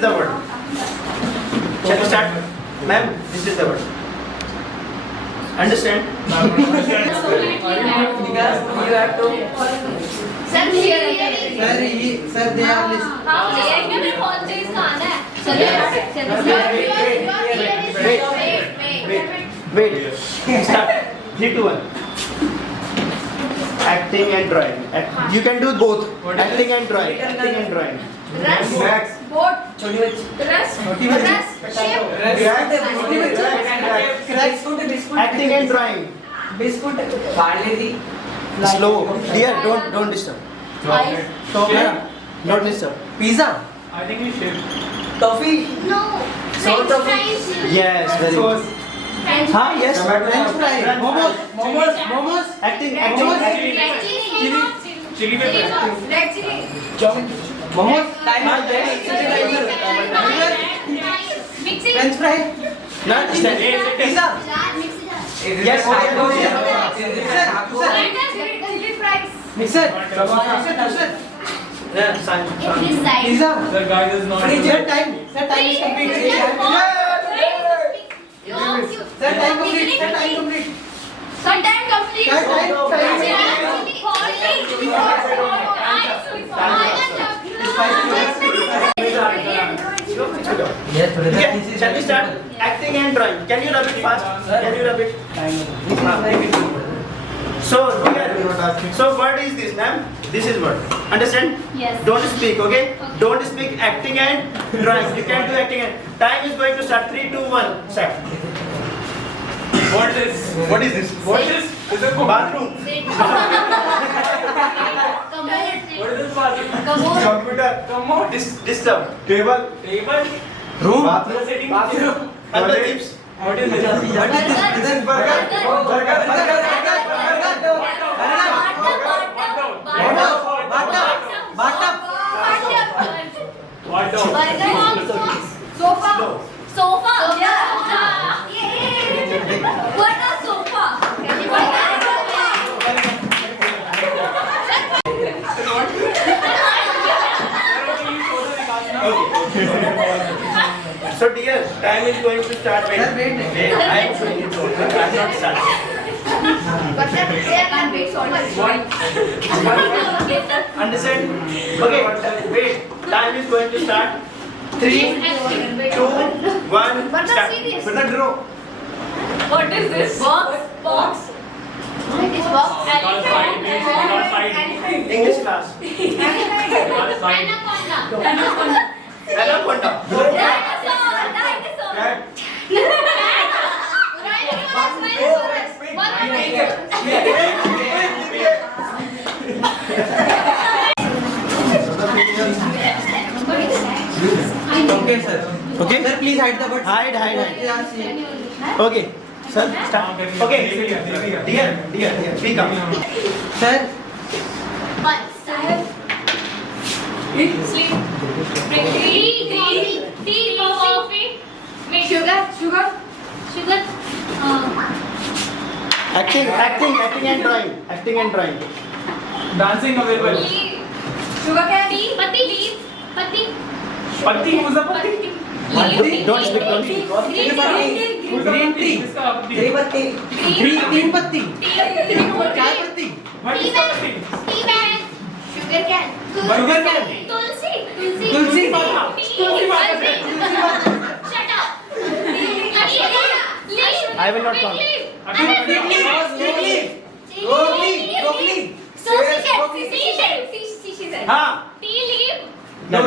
is the word. Shall we start? Ma'am, this is the word. Understand? Because you have to. Sir, Sir, they are listening. Wait. Start. 3, 2, 1. Acting and drawing. You can do both. Acting and drawing. Acting and drawing. Rest, boat, rest, ship, Acting and drawing. Biscuit, barley, Slow. Dear, don't disturb. ice. Don't disturb. pizza, I think we should. toffee, No. Salt French of- fries. Yes, very good. French Huh? Yes. French fry, momos, Acting. Momos. Chili pepper. Red chili. momos, time is Mixing. French fry, Not stand. pizza. Yes. Chili fries. Mixer, Yeah, sign. This side. pizza. The guy does not. Sir, time is complete. Sir, time complete. So time complete. Yes, Okay, shall we start? Acting and drawing. Can you rub it fast? Can you rub it? So word is this, ma'am? This is word. Understand? Yes. Don't speak, okay? Don't speak acting and drawing. You can do acting and time is going to start. 3, 2, 1. Start. What is? What is this? What is? Is it Bathroom. What is this bathroom? Computer. Commode. Disturb. Table. Room. Bathroom. Sitting. Other tips. What is this? This is burger. What dog? Sofa. Sofa. What a sofa. So dear, time is going to start. Wait. Sir, wait. Wait. I am showing you. I'm not starting. Understand? Okay. Wait. Time is going to start. 3, 2, 1. Start. Serious. Draw. What is this? Box. It is box. Not fight, please. Not fight. English class. Not fight. Anaconda. Okay, sir. Okay. Sir, please hide the bird. Hide. Yeah, see. Okay. Sir, start. Okay. Dear, speak up. Sir, Sleep. Tea, coffee, sugar. Acting and drawing. Dancing available. Sugar cane. Patti. Patti. Who's the patti? Don't speak. green tea, three patti, green patti, chai patti, What is the patti? Tea bag. Sugar cane. sugar cane, Tulsi pata. Tulsi pata. Shut up. I will not count. broccoli, So she said. हाँ. Tea leaf. no,